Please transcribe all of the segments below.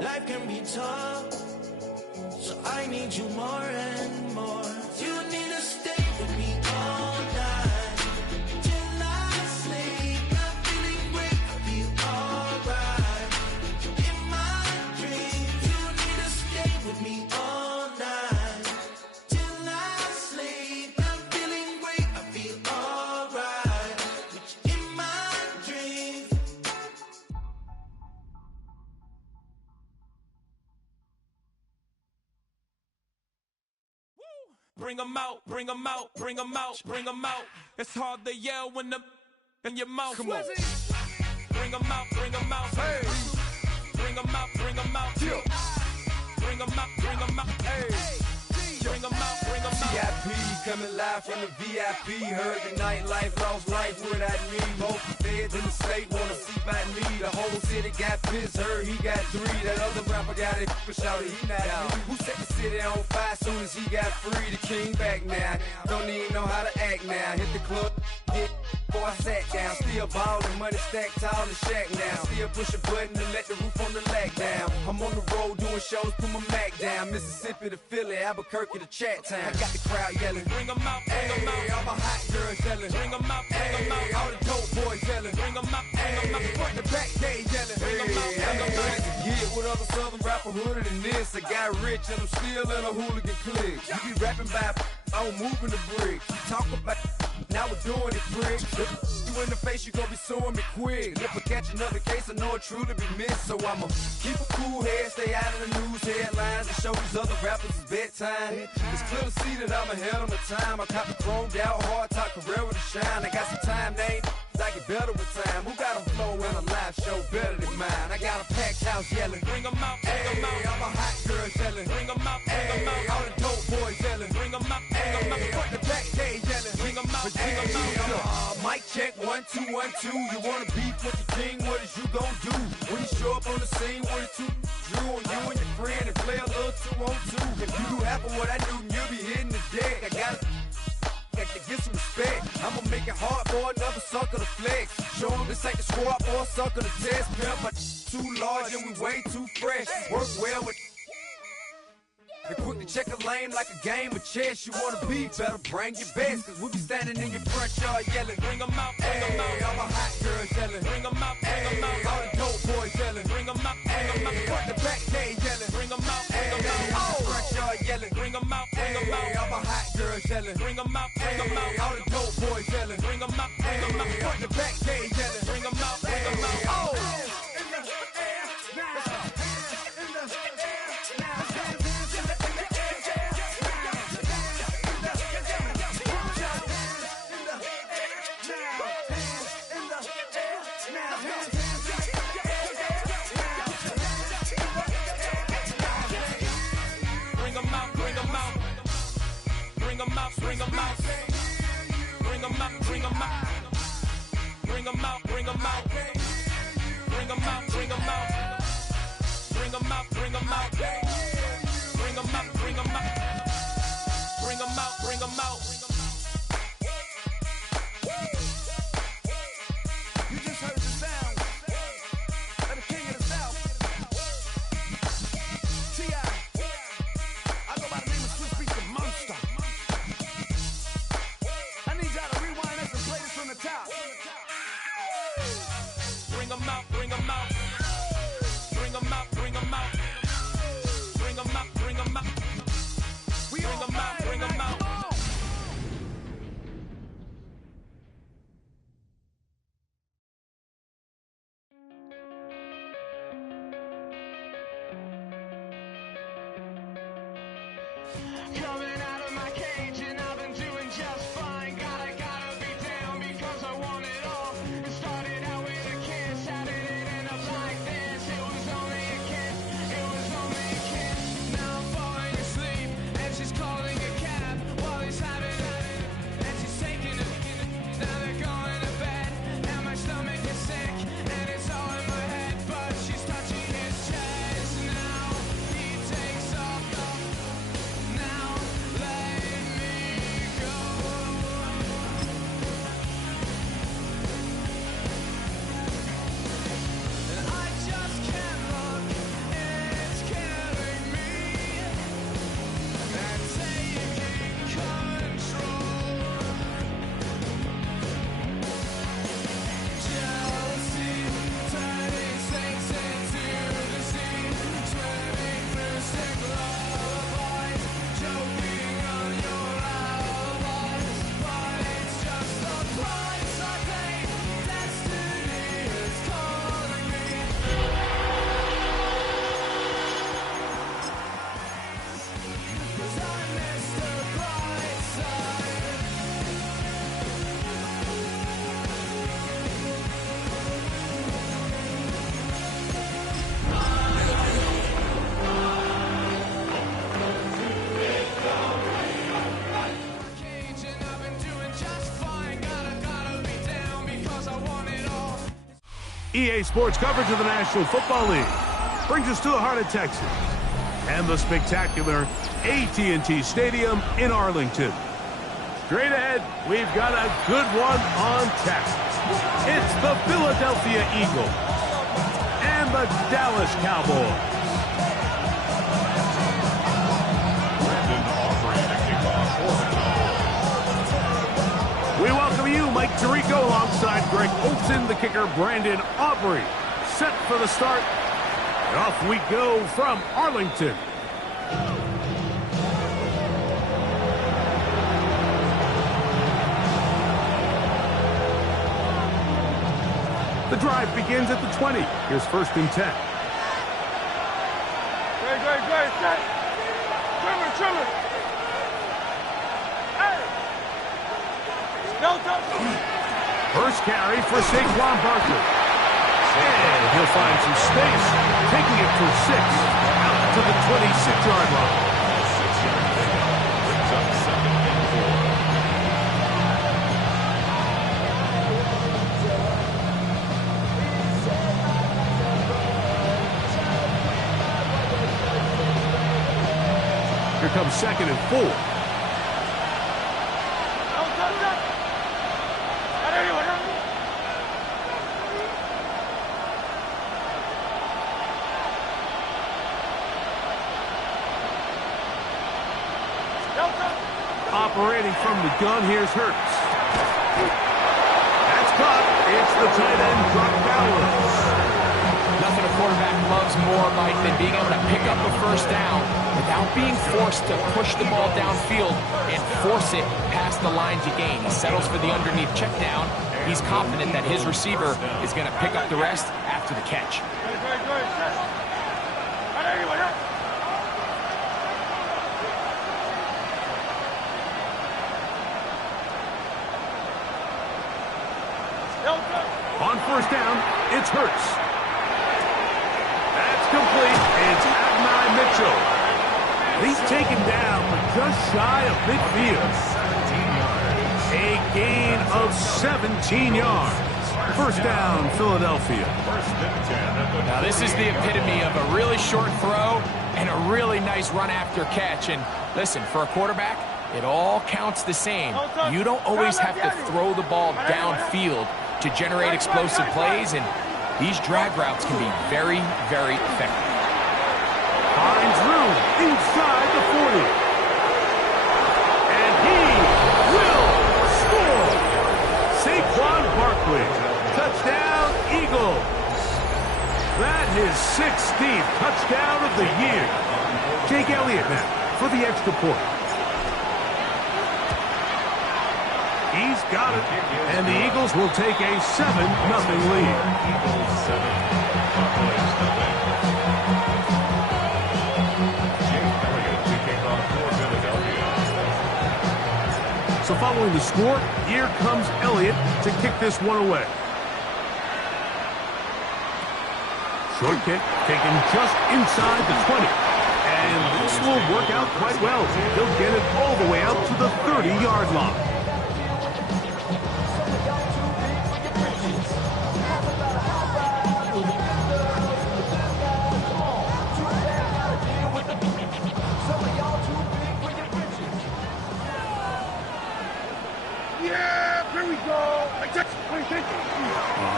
Life can be tough, so I need you more and more. You need to stay with me all night till I sleep. I'm feeling great, I feel alright. In my dreams, you need to stay with me all night till I sleep. I'm feeling great, I feel alright. With you in my dreams. Bring 'em out, bring 'em out, bring 'em out, bring 'em out. It's hard to yell when the in your mouth. Come on. Bring 'em out, bring 'em out. Hey. Bring 'em out, bring 'em out. Yeah. Bring 'em out, bring 'em out. Hey. Bring 'em out, bring 'em out. VIP coming live from the VIP. Heard the nightlife, lost life without me. Most feds in the state wanna see by me. The whole city got pissed, heard he got 3. That other rapper got it, but shouted he not out. Who set the city on fire soon as he got free? The king back now, don't even know how to act now. Hit the club, get before I sat down. Still ballin', money stacked tall in shack now. Still push a button to let the roof on the lag down. I'm on the road doing shows, put my Mac down. Mississippi to Philly, Albuquerque to Chat Town. I got the crowd yelling, bring 'em out, bring 'em out. All my hot girls yelling, Bring 'em out, bring 'em out. all the dope boys yelling, Bring 'em out, bring 'em out. front the back gate yelling, Bring 'em out, bring 'em out. To get with other southern rapper hooded than this. I got rich and I'm still in a hooligan clique. You be rapping by, I'm moving the brick. You talk about, now we're doing it, prick. You in the face, you gon' be suing me quick. If I catch another case, I know it truly be missed. So I'ma keep a cool head, stay out of the news headlines, and show these other rappers it's bedtime. It's clear to see that I'm ahead of my time. I cop the chromed out, hard top career with a shine. I got some time, they ain't I get better with time. Who got a flow and a live show better than mine? I got a packed house yelling, Bring 'em out, bring 'em out. all my hot girls yelling, Bring 'em out, bring 'em out. all the dope boys yelling, Bring 'em out, bring 'em out. front the back gate yelling, Bring 'em out, bring 'em out. mic check 1 2 1 2. You wanna beef with the king? What is you gon' do when you show up on the scene with a 2 Drew on you and your friend and play a little 2-on-2? If you do half of what I do, you'll be hitting the deck. I gotta get some respect. I'ma make it hard for another sucker to flex. Show 'em this ain't the squad or a sucker to test. Pimp, but too large and we way too fresh. Work well with. They quick to check a lane like a game of chess. You wanna be better, bring your best. Cause we be standing in your front yard yelling, Bring 'em out, bring 'em out. all my hot girls yelling, Bring 'em out, bring 'em out. all the dope boys yelling, Bring 'em out, bring 'em out. front the back gate yelling, Bring 'em out, bring 'em out. front yard yelling, Bring 'em out, bring 'em out. all my hot girls yelling, Bring 'em out, bring 'em out. all the dope boys yelling, Bring 'em out, bring 'em out. front the back gate yelling, Bring 'em out, bring 'em out. Bring 'em out, bring 'em out. Bring 'em out, bring 'em out. Bring 'em out, bring 'em out. Bring 'em out, bring 'em out. Bring 'em out, bring 'em out. Bring 'em out, bring 'em out. Bring 'em out, bring 'em out. Bring 'em out, bring 'em out. You just heard the sound of the king of the south. T.I. I go by the name of Swiss Beats the Monster. I need y'all to rewind this and play this from the top. Bring 'em out, bring 'em out. Bring 'em out, bring 'em out. Bring 'em out, bring 'em out. We Bring all 'em out, fire bring 'em tonight, out. come on. Coming out of my cage and I've been doing just fine. Gotta be down because I want it all. It started out with a kiss, how did it end up like this? It was only a kiss, it was only a kiss. Now I'm falling asleep and she's calling a cab while he's having and she's taking it. Now they're going to bed and my stomach is sick and it's all in my head, but she's touching his chest. Now he takes off. Now let me EA Sports coverage of the National Football League brings us to the heart of Texas and the spectacular AT&T Stadium in Arlington. Straight ahead, we've got a good one on tap. It's the Philadelphia Eagles and the Dallas Cowboys. We welcome you, Mike Tirico, alongside Greg Olson, the kicker, Brandon Aubrey. Set for the start. And off we go from Arlington. The drive begins at the 20. Here's 1st and 10. Great. Trimmer. Hey! First carry for Saquon Barkley. And he'll find some space, taking it for 6, out to the 26-yard line. Brings up 2nd and 4. Here comes 2nd and 4. Operating from the gun, here's Hurts. That's caught. It's the tight end, Brock Bowers. Nothing a quarterback loves more, Mike, than being able to pick up a 1st down without being forced to push the ball downfield and force it past the line to gain. He settles for the underneath check down. He's confident that his receiver is going to pick up the rest after the catch. On 1st down, it's Hurts. That's complete. It's Adonai Mitchell. He's taken down, but just shy of midfield. A gain of 17 yards. 1st down, Philadelphia. Now, this is the epitome of a really short throw and a really nice run after catch. And listen, for a quarterback, it all counts the same. You don't always have to throw the ball downfield to generate explosive plays, and these drag routes can be very, very effective. Finds room inside the 40. And he will score. Saquon Barkley. Touchdown, Eagles. That is 16th touchdown of the year. Jake Elliott now for the extra point. He's got it, and the Eagles will take a 7-0 lead. Eagles 7, Cowboys nothing. Jake Elliott kicking off for Philadelphia. So following the score, here comes Elliott to kick this one away. Short kick taken just inside the 20. And this will work out quite well. He'll get it all the way out to the 30-yard line.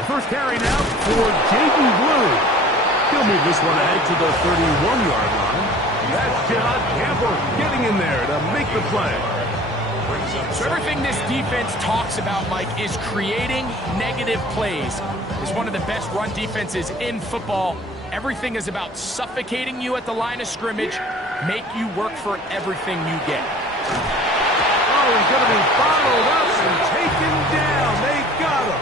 First carry now for Jaden Blue. He'll move this one ahead to the 31-yard line. That's John Campbell getting in there to make the play. So everything this defense talks about, Mike, is creating negative plays. It's one of the best run defenses in football. Everything is about suffocating you at the line of scrimmage, make you work for everything you get. Oh, he's going to be bottled up and taken down. They got him.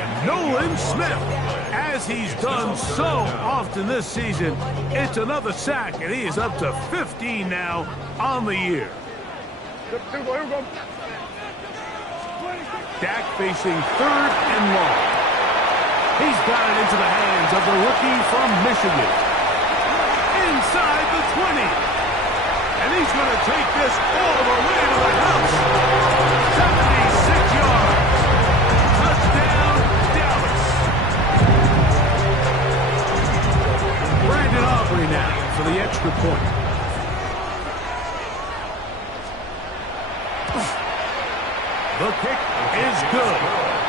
And Nolan Smith, as he's done so often this season, it's another sack, and he is up to 15 now on the year. Dak facing 3rd and long. He's got it into the hands of the rookie from Michigan. Inside the 20. And he's going to take this all the way to the house. 76 yards. Touchdown, Dallas. for the extra point. The kick is good.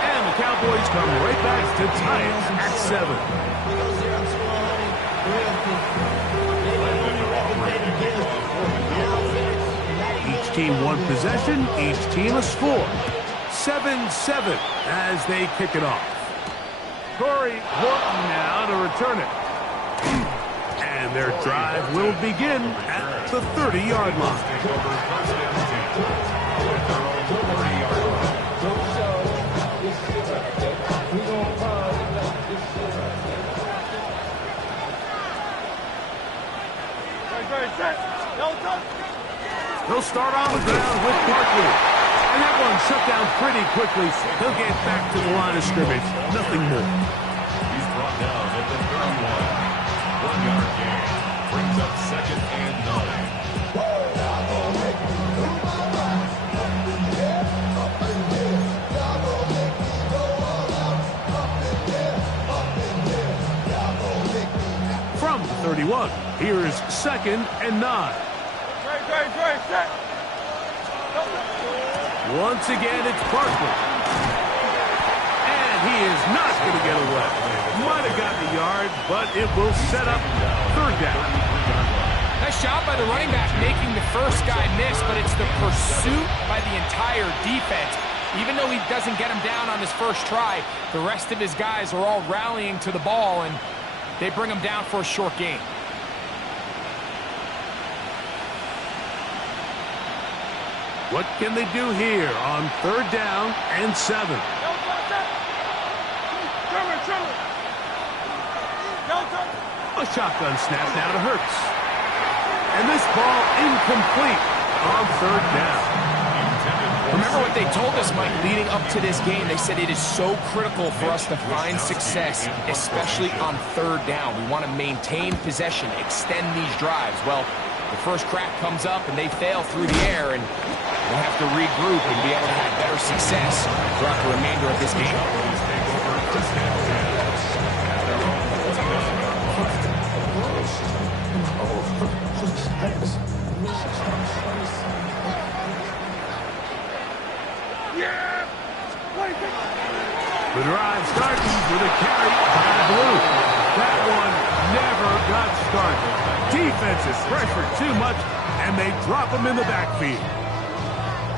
And the Cowboys come right back to tie it at 7. Each team one possession, each team a score. 7-7 as they kick it off. Corey Horton now to return it. And their drive will begin at the 30-yard line. They'll start on the ground with Barkley. And that one shut down pretty quickly. He'll get back to the line of scrimmage. Nothing more. He's brought down at the 31. 1-yard gain. Brings up 2nd and 9. From the 31, here's 2nd and 9. Once again, it's Barkley. And he is not going to get away. Might have gotten a yard, but it will set up 3rd down. Nice job by the running back making the first guy miss, but it's the pursuit by the entire defense. Even though he doesn't get him down on his first try, the rest of his guys are all rallying to the ball, and they bring him down for a short gain. What can they do here on 3rd down and 7? A shotgun snap now to Hurts. And this ball incomplete on 3rd down. Remember what they told us, Mike, leading up to this game. They said it is so critical for us to find success, especially on 3rd down. We want to maintain possession, extend these drives. Well, the first crack comes up and they fail through the air, and we'll have to regroup and be able to have better success throughout the remainder of this game. The drive starts with a carry by Blue. That one never got started. Defense is pressured too much, and they drop him in the backfield.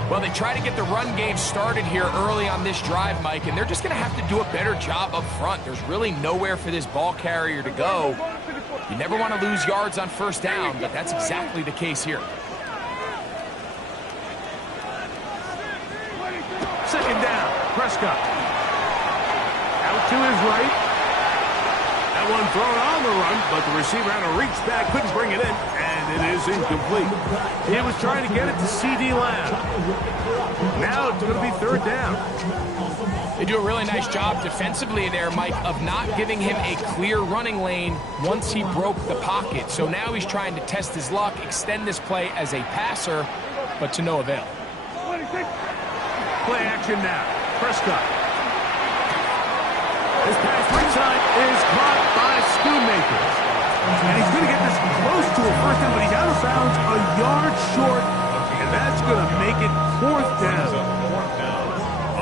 Well, they try to get the run game started here early on this drive, Mike, and they're just going to have to do a better job up front. There's really nowhere for this ball carrier to go. You never want to lose yards on 1st down, but that's exactly the case here. 2nd down, Prescott. Out to his right. That one thrown on the run, but the receiver had to reach back, couldn't bring it in, and it is incomplete. He was trying to get it to C.D. Lamb. Now it's going to be 3rd down. They do a really nice job defensively there, Mike, of not giving him a clear running lane once he broke the pocket. So now he's trying to test his luck, extend this play as a passer, but to no avail. Play action now. Prescott. His pass right side is caught by Schoonmaker. And he's going to get this close to a 1st down, but he's out of bounds a yard short. And that's going to make it 4th down.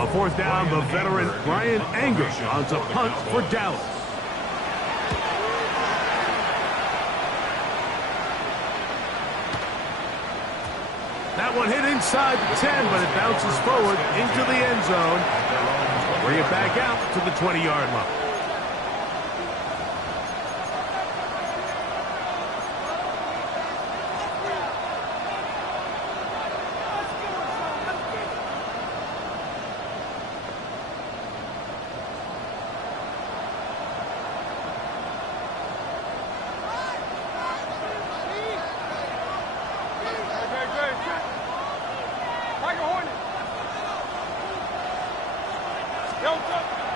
On 4th down, the veteran Brian Anger on to punt for Dallas. That one hit inside the 10, but it bounces forward into the end zone. Bring it back out to the 20-yard line.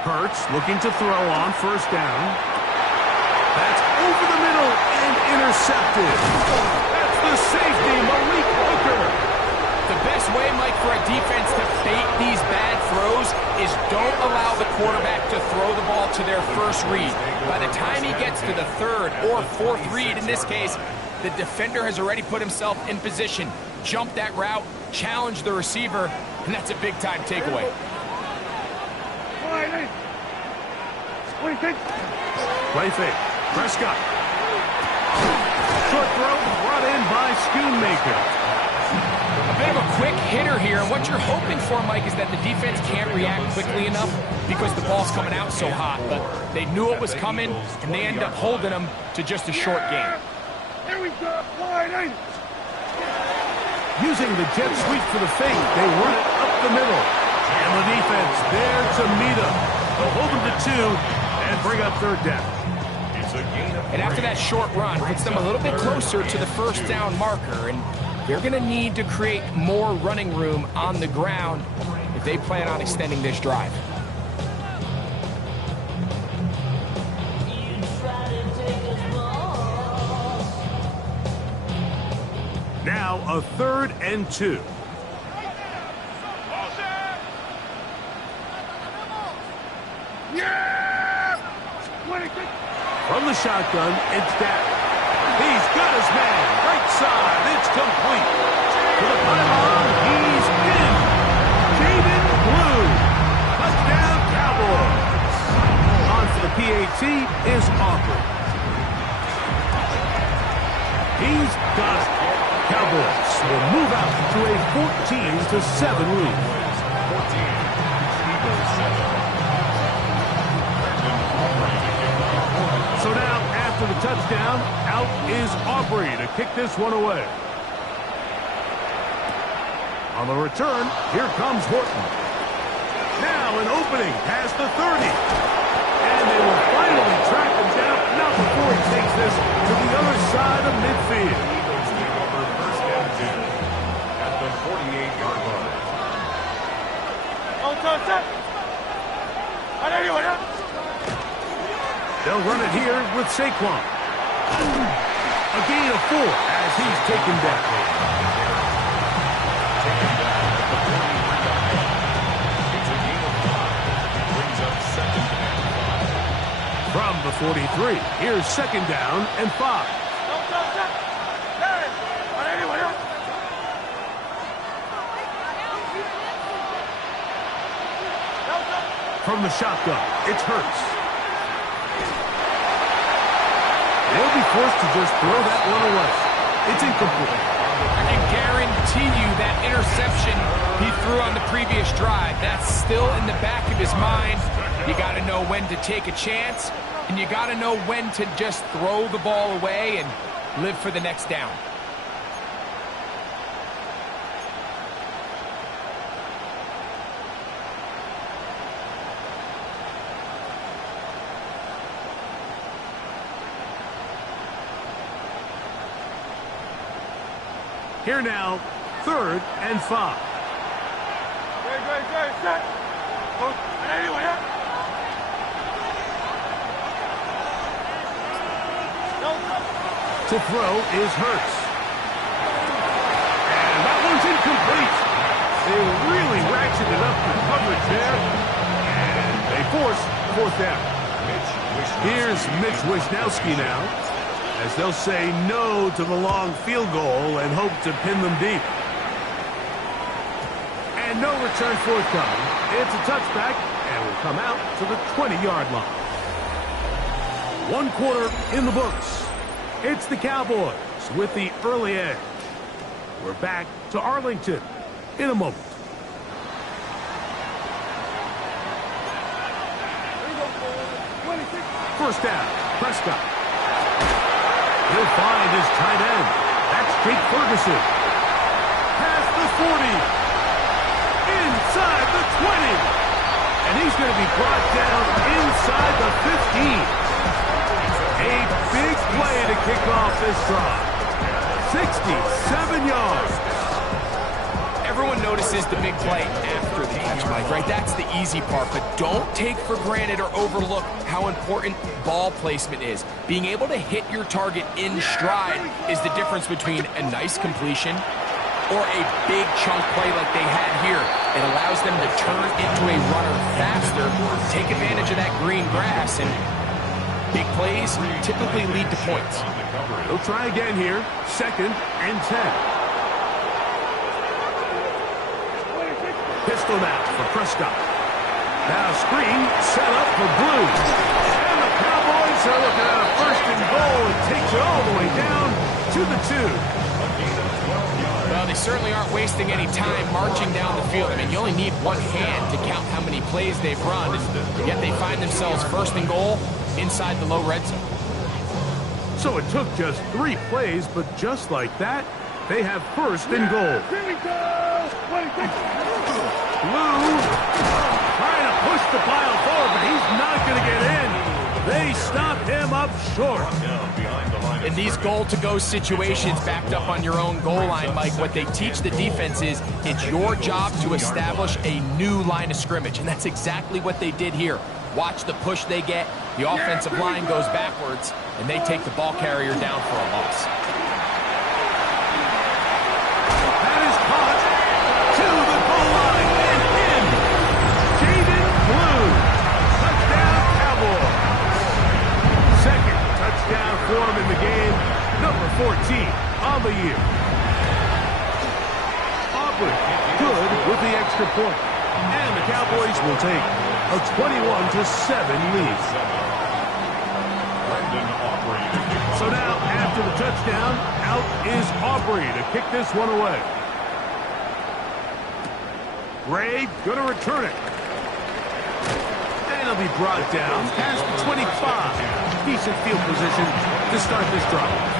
Hurts looking to throw on 1st down. That's over the middle and intercepted. That's the safety, Malik Hooker. The best way, Mike, for a defense to fake these bad throws is don't allow the quarterback to throw the ball to their first read. By the time he gets to the 3rd or 4th read, in this case, The defender has already put himself in position, jumped that route, challenged the receiver, and that's a big-time takeaway. Play fake. Prescott. Short throw brought in by Schoonmaker. A bit of a quick hitter here, and what you're hoping for, Mike, is that the defense can't react quickly enough because the ball's coming out so hot. But they knew it was coming, and they end up holding them to just a short game. Here we go. Wide. Using the jet sweep for the fake, they run it up the middle. And the defense there to meet them. They'll hold them to 2 and bring up third down. And after that short run, puts them a little bit closer to the first down marker, and they're going to need to create more running room on the ground if they plan on extending this drive. Now a 3rd and 2. From the shotgun, it's down. He's got his man. Right side. It's complete. To the pylon. He's in. Jaden Blue. Touchdown, Cowboys. On for the PAT is Aubrey. He's got it. Cowboys will move out to a 14-7 lead. 14. So now, after the touchdown, out is Aubrey to kick this one away. On the return, here comes Horton. Now an opening past the 30. And they will finally track him down, not before he takes this to the other side of midfield. At the 48-yard line. They'll run it here with Saquon. A gain of 4 as he's taken down. It's a gain of 5. Brings up 2nd and 5. From the 43, here's 2nd down and 5. From the shotgun, it's Hurts. They'll be forced to just throw that one away. It's incomplete. I can guarantee you that interception he threw on the previous drive, that's still in the back of his mind. You got to know when to take a chance, and you got to know when to just throw the ball away and live for the next down. Here now, 3rd and 5. To throw is Hurts. And that one's incomplete. They really ratcheted up the coverage there. And they force 4th down. Here's Mitch Wisnowski now, as they'll say no to the long field goal and hope to pin them deep. And no return forthcoming. It's a touchback and will come out to the 20-yard line. 1 quarter in the books. It's the Cowboys with the early edge. We're back to Arlington in a moment. First down, Prescott. He'll find his tight end. That's Jake Ferguson. Past the 40. Inside the 20. And he's going to be brought down inside the 15. A big play to kick off this drive. 67 yards. Everyone notices the big play after the catch, Mike, right? That's the easy part, but don't take for granted or overlook how important ball placement is. Being able to hit your target in stride is the difference between a nice completion or a big chunk play like they had here. It allows them to turn into a runner faster, take advantage of that green grass, and big plays typically lead to points. coverage. He'll try again here. 2nd and 10. Pistol now for Prescott. Now screen set up for Blue. And the Cowboys are looking at a 1st and goal. It takes it all the way down to the 2. Well, they certainly aren't wasting any time marching down the field. I mean, you only need one hand to count how many plays they've run, yet they find themselves 1st and goal inside the low red zone. So it took just 3 plays, but just like that, they have 1st and goal. Blue trying to push the pile forward, but he's not going to get in. They stop him up short. In these goal-to-go situations backed up on your own goal line, Mike, what they teach the defense is it's your job to establish a new line of scrimmage, and that's exactly what they did here. Watch the push they get. The offensive line goes backwards, and they take the ball carrier down for a loss. That is caught to the goal line and in. Jaden Blue. Touchdown, Cowboys. 2nd touchdown for him in the game. Number 14 on the year. Aubrey good with the extra point. And the Cowboys will take a 21-7 lead. So now, after the touchdown, out is Aubrey to kick this one away. Ray going to return it. And he'll be brought down past the 25. Decent field position to start this drive.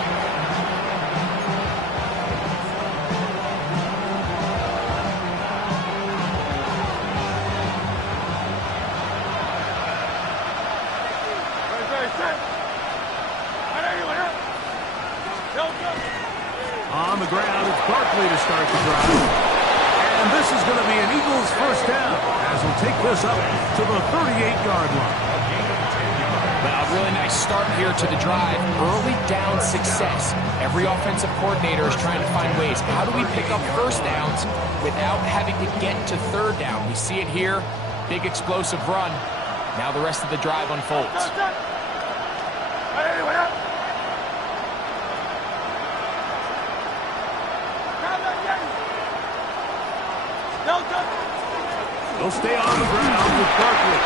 On the ground, it's Barkley to start the drive. And this is going to be an Eagles 1st down as we'll take this up to the 38-yard line. Well, a really nice start here to the drive. Early down success. Every offensive coordinator is trying to find ways. How do we pick up 1st downs without having to get to 3rd down? We see it here. Big explosive run. Now the rest of the drive unfolds. They'll stay on the ground with Barkley.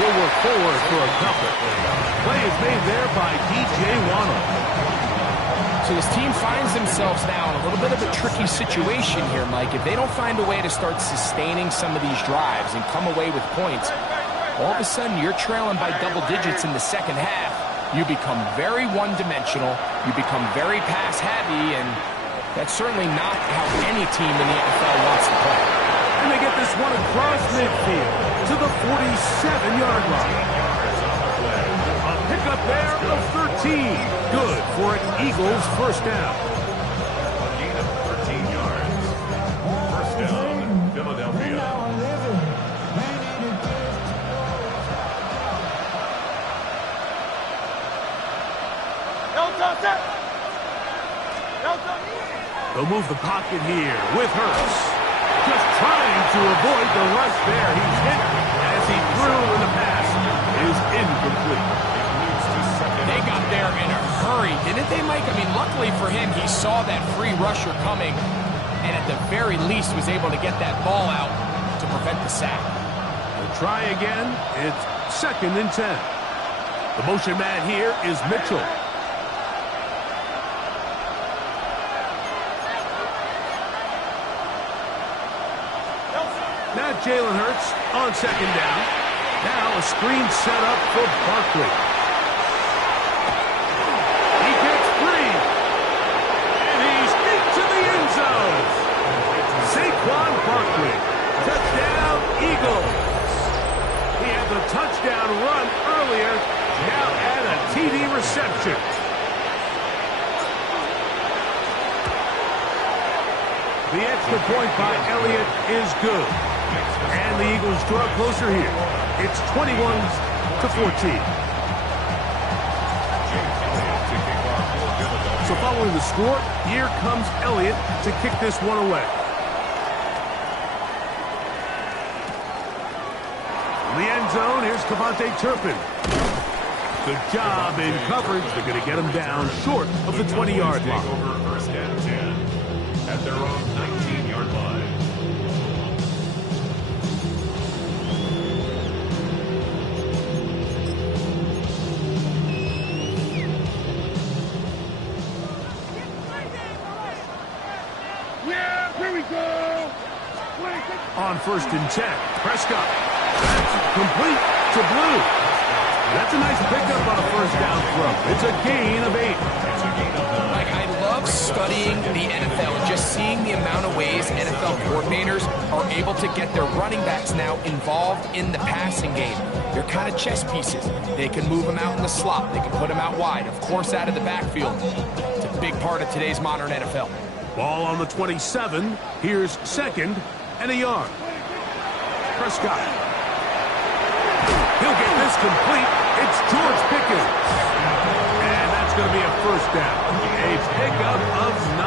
He'll work forward for a couple. Play is made there by DJ Waddle. So this team finds themselves now in a little bit of a tricky situation here, Mike. If they don't find a way to start sustaining some of these drives and come away with points, all of a sudden you're trailing by double digits in the 2nd half. You become very one-dimensional. You become very pass-heavy, and that's certainly not how any team in the NFL wants to play. And they get this one across midfield to the 47-yard line. A pickup there of 13. Good for an Eagles 1st down. A gain of 13 yards. 1st down, Philadelphia. They'll move the pocket here with Hurts. Just trying to avoid the rush there. He's hit as he threw in the pass. It is incomplete. They got there in a hurry, didn't they, Mike? I mean, luckily for him, he saw that free rusher coming and at the very least was able to get that ball out to prevent the sack. We'll try again. It's 2nd and 10. The motion man here is Mitchell. Now Jalen Hurts on 2nd down. Now a screen set up for Barkley. He gets free. And he's into the end zone. Saquon Barkley. Touchdown, Eagles. He had the touchdown run earlier. Now add a TD reception. The extra point by Elliott is good. And the Eagles draw closer here. It's 21-14. So following the score, here comes Elliott to kick this one away. In the end zone, here's Cavante Turpin. Good job in coverage. They're going to get him down short of the 20-yard line. Take over first and 10 at their own 19-yard line. On first and 10, Prescott. That's complete to Blue. That's a nice pickup on a first down throw. It's a gain of 8. Like, I love studying the NFL and just seeing the amount of ways NFL coordinators are able to get their running backs now involved in the passing game. They're kind of chess pieces. They can move them out in the slot. They can put them out wide, of course, out of the backfield. It's a big part of today's modern NFL. Ball on the 27. Here's second and a yard. Prescott. He'll get this complete. It's George Pickens. And that's going to be a first down. A pickup of 9.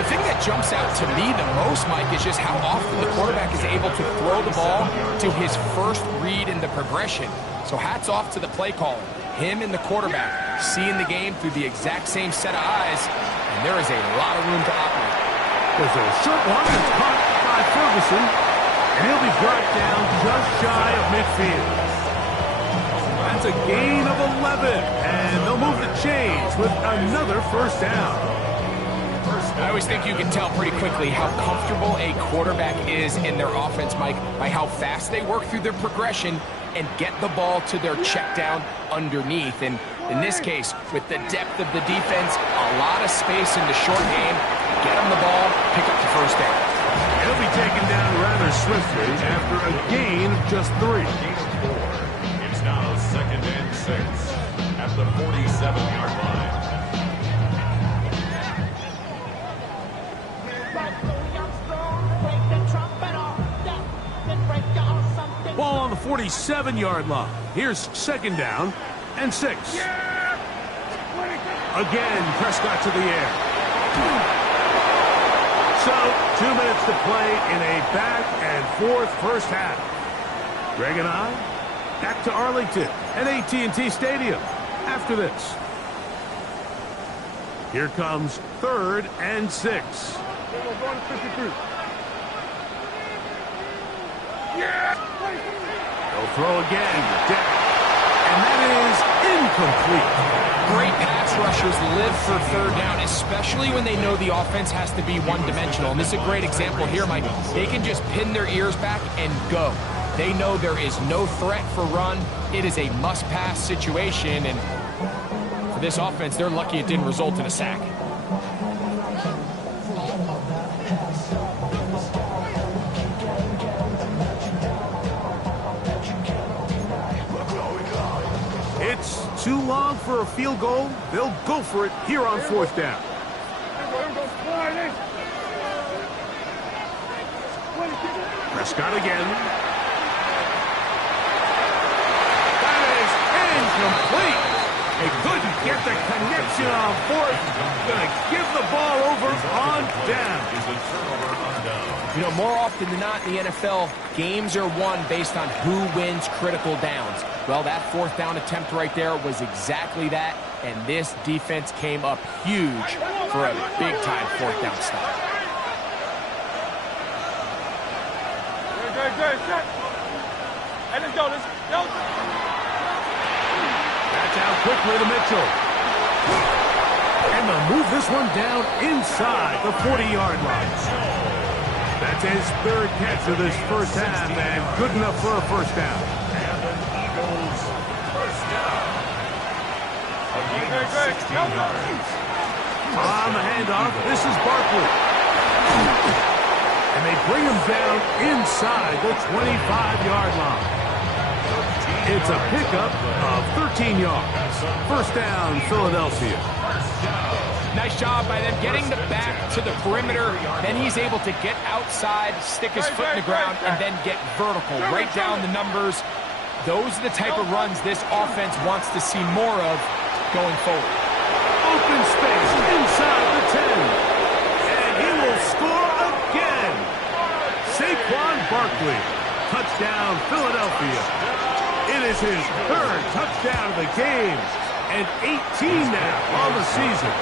The thing that jumps out to me the most, Mike, is just how often the quarterback is able to throw the ball to his first read in the progression. So hats off to the play caller. Him and the quarterback seeing the game through the exact same set of eyes, and there is a lot of room to operate. There's a short one that's caught by Ferguson, and he'll be brought down just shy of midfield. That's a gain of 11, and they'll move the chains with another first down. I always think you can tell pretty quickly how comfortable a quarterback is in their offense, Mike, by how fast they work through their progression and get the ball to their check down underneath. And in this case, with the depth of the defense, a lot of space in the short game, get them the ball, pick up the first down. He'll be taken down rather swiftly after a gain of just 3. It's now second and 6 at the 47-yard line. Ball on the 47-yard line. Here's second down and 6. Again, Prescott to the air. So, 2 minutes to play in a back-and-forth first half. Greg and I, back to Arlington at AT&T Stadium after this. Here comes third and 6. They'll throw again. And that is incomplete. Great pass rushers live for third down, especially when they know the offense has to be one-dimensional. And this is a great example here, Mike. They can just pin their ears back and go. They know there is no threat for run. It is a must-pass situation. And for this offense, they're lucky it didn't result in a sack. It's too long for a field goal. They'll go for it here on fourth down. Prescott again. That is incomplete. They couldn't get the connection on fourth. Going to give the ball over on down. You know, more often than not in the NFL, games are won based on who wins critical downs. Well, that fourth down attempt right there was exactly that, and this defense came up huge for a big-time fourth down stop. Good. Hey, let's go. That's out quickly to Mitchell. And they'll move this one down inside the 40-yard line. That's his third catch of this first half, and good enough for a first down. And an Eagles first down. A gain of 16 yards. On the handoff, this is Barkley. And they bring him down inside the 25-yard line. It's a pickup of 13 yards. First down, Philadelphia. Nice job by them getting the back to the perimeter. Then he's able to get outside, stick his foot in the ground, and then get vertical. Right down the numbers. Those are the type of runs this offense wants to see more of going forward. Open space inside the 10. And he will score again. Saquon Barkley. Touchdown, Philadelphia. It is his third touchdown of the game, and 18 now on the season.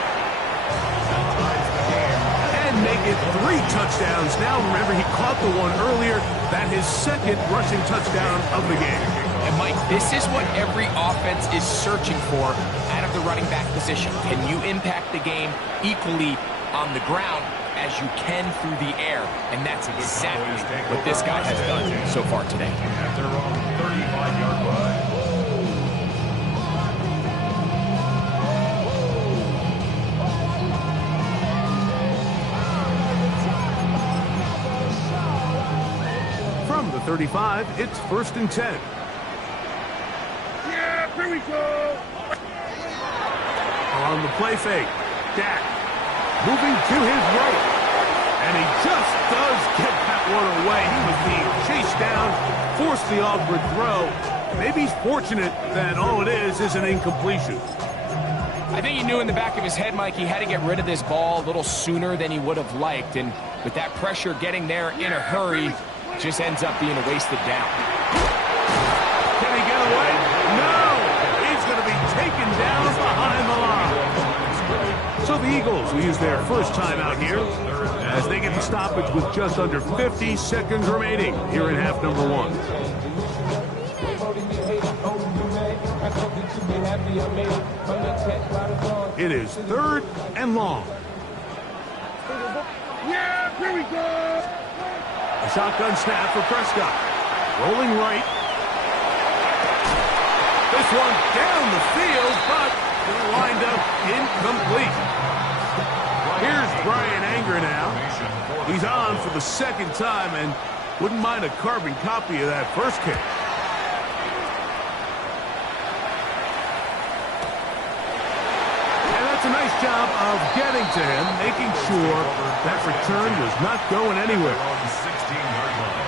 And make it 3 touchdowns now. Remember, he caught the one earlier. That his second rushing touchdown of the game. And Mike, this is what every offense is searching for out of the running back position. Can you impact the game equally on the ground as you can through the air? And that's exactly what this guy has done so far today. At their own 35-yard line. From the 35, it's 1st and 10. Yeah, here we go. On the play fake, Dak moving to his right. And he just does get that one away. He was being chased down, forced the awkward throw. Maybe he's fortunate that all it is an incompletion. I think he knew in the back of his head, Mike, he had to get rid of this ball a little sooner than he would have liked. And with that pressure getting there in a hurry, just ends up being a wasted down. Can he get away? No! He's going to be taken down behind the line. So the Eagles will use their first time out here as they get the stoppage with just under 50 seconds remaining here in half number 1. It is 3rd and long. Yeah, here we go. A shotgun snap for Prescott. Rolling right. This one down the field, but it'll wind up incomplete. Here's Brian Anger now. He's on for the 2nd time and wouldn't mind a carbon copy of that first kick. And that's a nice job of getting to him, making sure that return was not going anywhere. On the 16-yard line.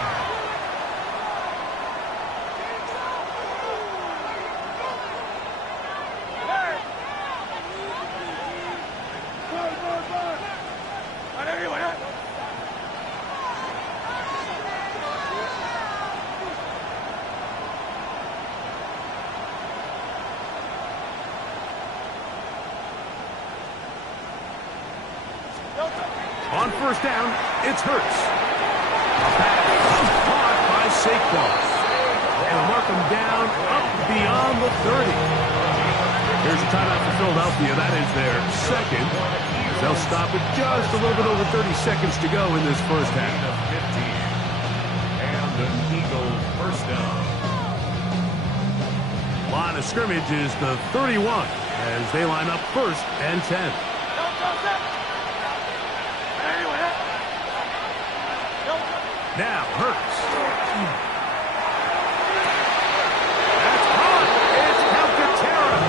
On 1st down, it's Hurts. A pass caught by Saquon. And mark him down up beyond the 30. Here's a timeout for Philadelphia. That is their 2nd. They'll stop it just a little bit over 30 seconds to go in this first half. 15. And an Eagle first down. Line of scrimmage is the 31 as they line up 1st and 10. Now, Hurts. That's caught. It's Calcaterra.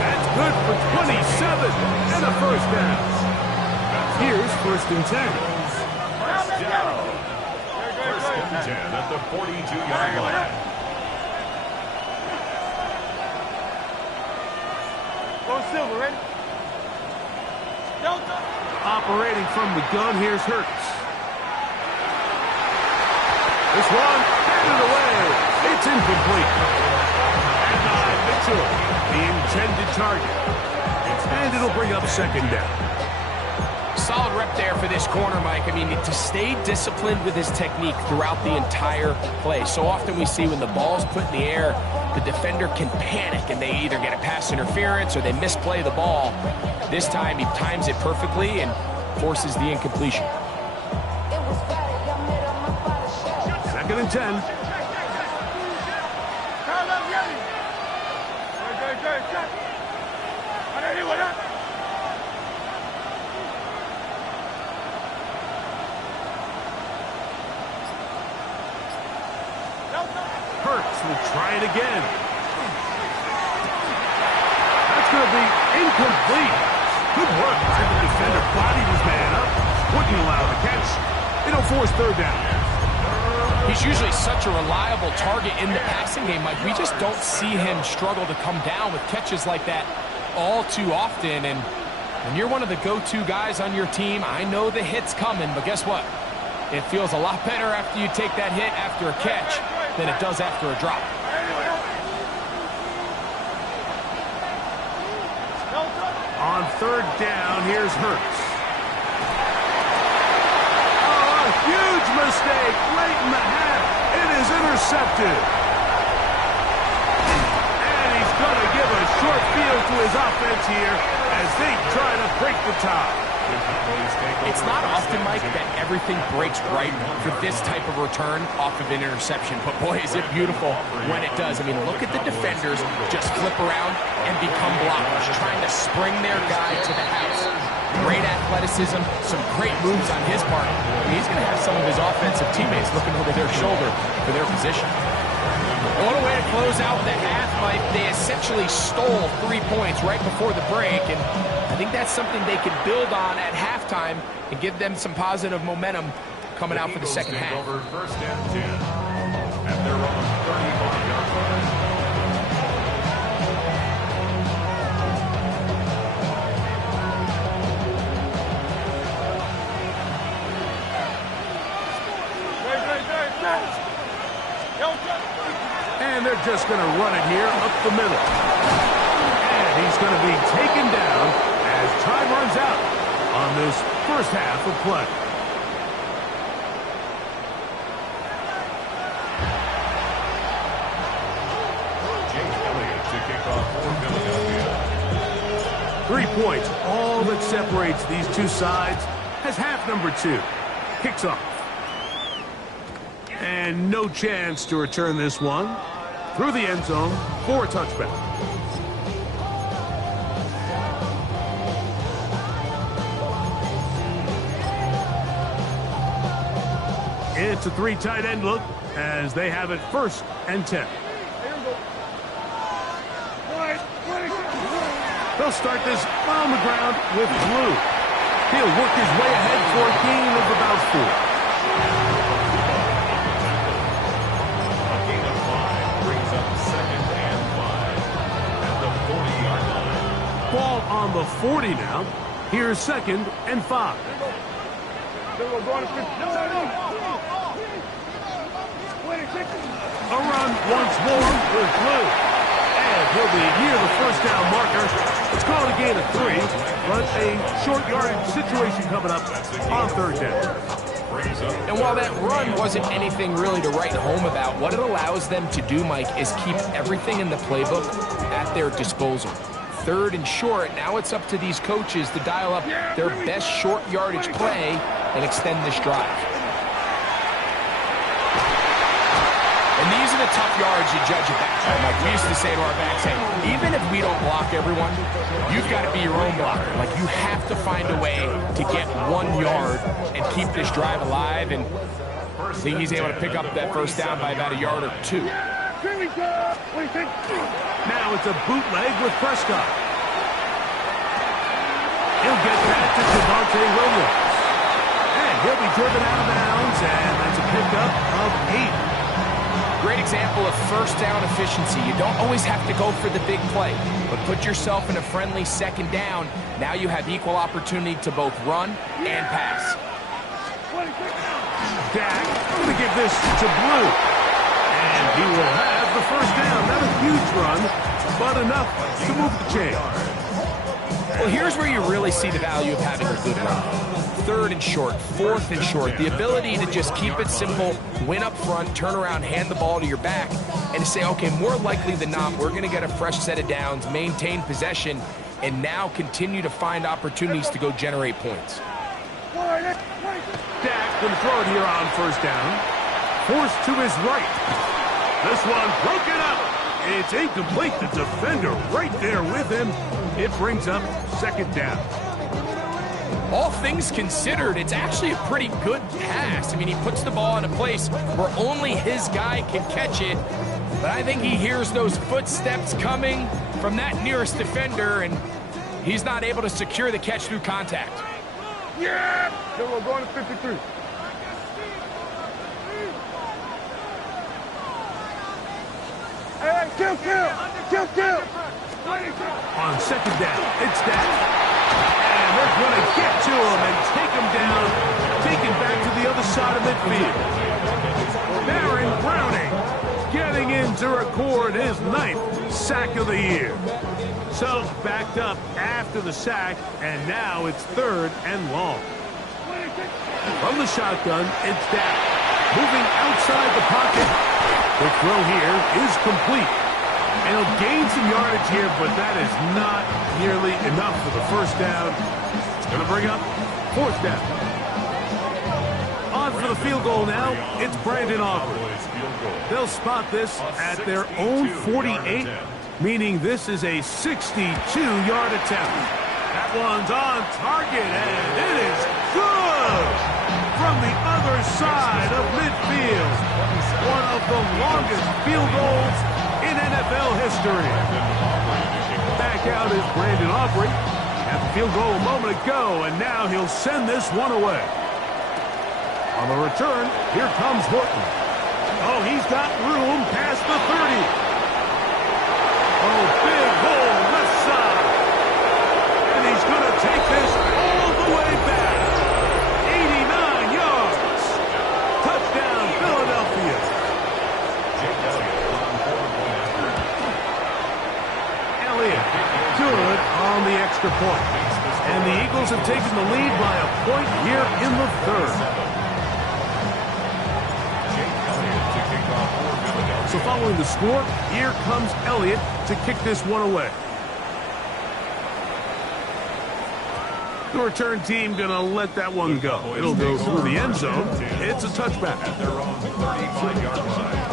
That's good for 27 and a first down. Here's 1st and 10. First down. 1st and 10 at the 42-yard line. Go Silver, ready? Operating from the gun, here's Hurts. This one, handed away. It's incomplete. And Mitchell, the intended target. And it'll bring up 2nd down. Solid rep there for this corner, Mike. I mean, to stay disciplined with his technique throughout the entire play. So often we see when the ball's put in the air, the defender can panic and they either get a pass interference or they misplay the ball. This time he times it perfectly and forces the incompletion. 2nd and 10. Hurts will try it again. That's going to be incomplete. Good work by the defender. Bodied his man up. Wouldn't allow the catch. It'll force 3rd down. He's usually such a reliable target in the passing game, Mike. We just don't see him struggle to come down with catches like that all too often. And when you're one of the go-to guys on your team, I know the hit's coming, but guess what? It feels a lot better after you take that hit after a catch than it does after a drop. third down. Here's Hurts. Oh, a huge mistake late in the half. It is intercepted. And he's going to give a short field to his offense here as they try to break the tie. It's not often, Mike, that everything breaks right for this type of return off of an interception. But, boy, is it beautiful when it does. I mean, look at the defenders just flip around and become blockers, trying to spring their guy to the house. Great athleticism, some great moves on his part. I mean, he's going to have some of his offensive teammates looking over their shoulder for their position. What a way to close out the half, Mike. They essentially stole 3 points right before the break, and I think that's something they can build on at halftime and give them some positive momentum coming out for the second half. Over first and 10 at their own 35-yard line. And they're just going to run it here up the middle. And he's going to be taken down as time runs out on this first half of play. Jake Elliott to kick off for Philadelphia. 3 points, all that separates these two sides, as half number 2 kicks off. And no chance to return this one. Through the end zone for a touchback. It's a 3 tight end look as they have it first and 10. They'll start this on the ground with Blue. He'll work his way ahead for a gain of about 4. Ball on the 40 now. Here's 2nd and 5. A run once more with Blue. And he'll be near the first down marker. It's called a gain of 3, but a short yardage situation coming up on 3rd down. And while that run wasn't anything really to write home about, what it allows them to do, Mike, is keep everything in the playbook at their disposal. 3rd and short, now it's up to these coaches to dial up their best short yardage play and extend this drive. And these are the tough yards you judge a back by. Like we used to say to our backs, hey, even if we don't block everyone, you've got to be your own blocker. Like you have to find a way to get 1 yard and keep this drive alive. And I think he's able to pick up that first down by about a yard or 2. Now it's a bootleg with Prescott. He'll get that to Javonte Williams. And he'll be driven out of bounds, and that's a pickup of 8. Great example of first down efficiency. You don't always have to go for the big play, but put yourself in a friendly 2nd down. Now you have equal opportunity to both run and pass. Dak going to give this to Blue. And he will have the first down. Not a huge run, but enough to move the chain. Well, here's where you really see the value of having a good run. 3rd and short, 4th and short. The ability to just keep it simple, win up front, turn around, hand the ball to your back, and to say, okay, more likely than not, we're going to get a fresh set of downs, maintain possession, and now continue to find opportunities to go generate points. Dak going to throw it here on first down. Forced to his right. This one broken up. It's incomplete. The defender right there with him. It brings up 2nd down. All things considered, it's actually a pretty good pass. I mean, he puts the ball in a place where only his guy can catch it. But I think he hears those footsteps coming from that nearest defender, and he's not able to secure the catch through contact. Yeah! Then we're going to 53. Hey, kill! On 2nd down, it's Dak. And they're going to get to him and take him down, taken back to the other side of midfield. Baron Browning getting in to record his 9th sack of the year. Suggs backed up after the sack, and now it's 3rd and long. From the shotgun, it's Dak. Moving outside the pocket. The throw here is complete. And he'll gain some yardage here, but that is not nearly enough for the first down. It's going to bring up 4th down. On for the field goal now, it's Brandon Aubrey. They'll spot this at their own 48, meaning this is a 62-yard attempt. That one's on target, and it is good from the other side of midfield. One of the longest field goals in NFL history. Back out is Brandon Aubrey. Had the field goal a moment ago, and now he'll send this one away. On the return, here comes Horton. Oh, he's got room past the 30. Oh, big hole left side. And he's going to take this all the way back. 89 yards. Touchdown, Philadelphia. Elliott, good on the extra point. And the Eagles have taken the lead by a point here in the 3rd. So following the score, here comes Elliott to kick this one away. The return team going to let that one go. It'll go through the end zone. It's a touchback. At their own 35-yard line.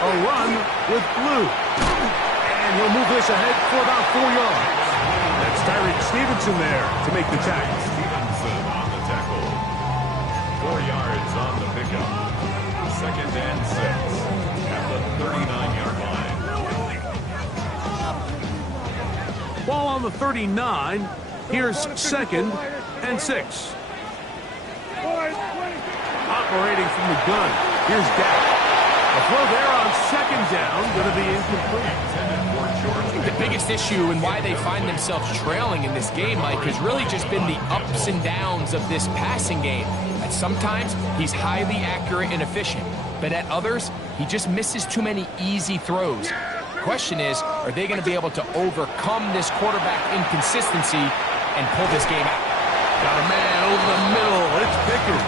A run with Blue. And he'll move this ahead for about 4 yards. That's Tyreek Stevenson there to make the tackle. Stevenson on the tackle. 4 yards on the pickup. 2nd and 6 at the 39-yard line. Ball on the 39. Here's 2nd and 6. Operating from the gun. Here's Dak. A throw there on 2nd down, going to be incomplete. I think the biggest issue and why they find themselves trailing in this game, Mike, has really just been the ups and downs of this passing game. At sometimes, he's highly accurate and efficient, but at others, he just misses too many easy throws. The question is, are they going to be able to overcome this quarterback inconsistency and pull this game out? Got a man over the middle. It's Pickens.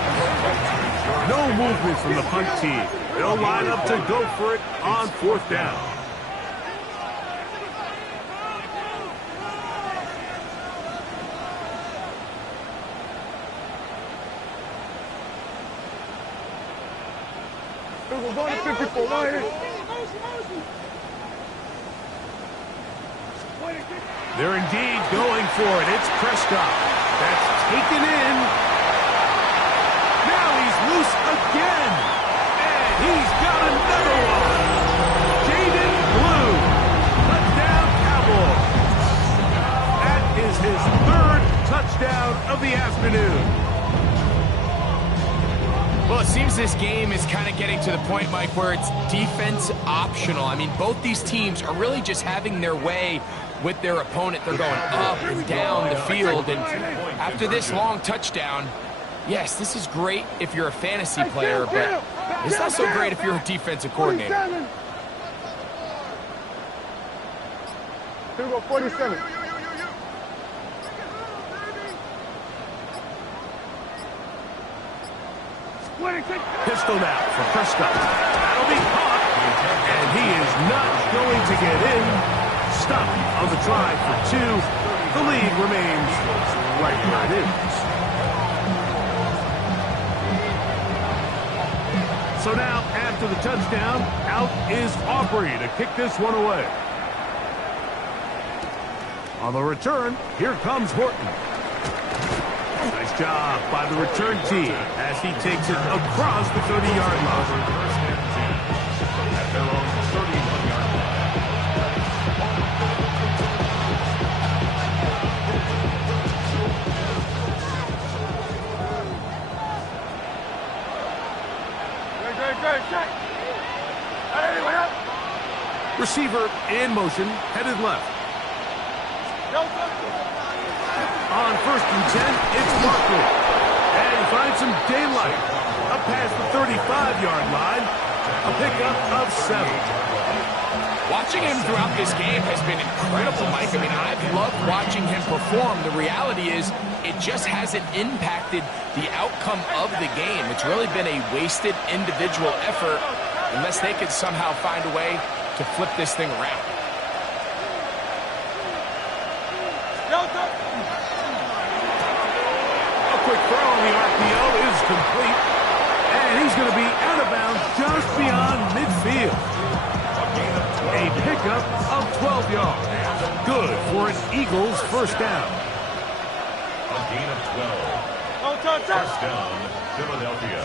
No movement from the punt team. They'll line up to go for it on 4th down. We're going to 54 right here. They're indeed going for it. It's Prescott. That's taken in. Now he's loose again. And he's got another one. Jaden Blue. Touchdown, Cowboys. That is his 3rd touchdown of the afternoon. Well, it seems this game is kind of getting to the point, Mike, where it's defense optional. I mean, both these teams are really just having their way with their opponent. They're going up and down the field. And after this long touchdown, yes, this is great if you're a fantasy player, but it's not so great if you're a defensive coordinator. Here we go, 47. Pistol now for Prescott. That'll be caught. And he is not going to get in. Stop on the try for 2. The lead remains right where it is. So now, after the touchdown, out is Aubrey to kick this one away. On the return, here comes Horton. Nice job by the return team as he takes it across the 30-yard line. At their own 31-yard line. Receiver in motion, headed left. On 1st and 10, it's Barkley. And he finds some daylight. Up past the 35-yard line. A pickup of 7. Watching him throughout this game has been incredible, Mike. I mean, I've loved watching him perform. The reality is it just hasn't impacted the outcome of the game. It's really been a wasted individual effort unless they could somehow find a way to flip this thing around. A quick throw on the RPO is complete. And he's going to be out of bounds just beyond midfield. A pickup of 12 yards. Good for an Eagles first down. A gain of 12. First down, Philadelphia.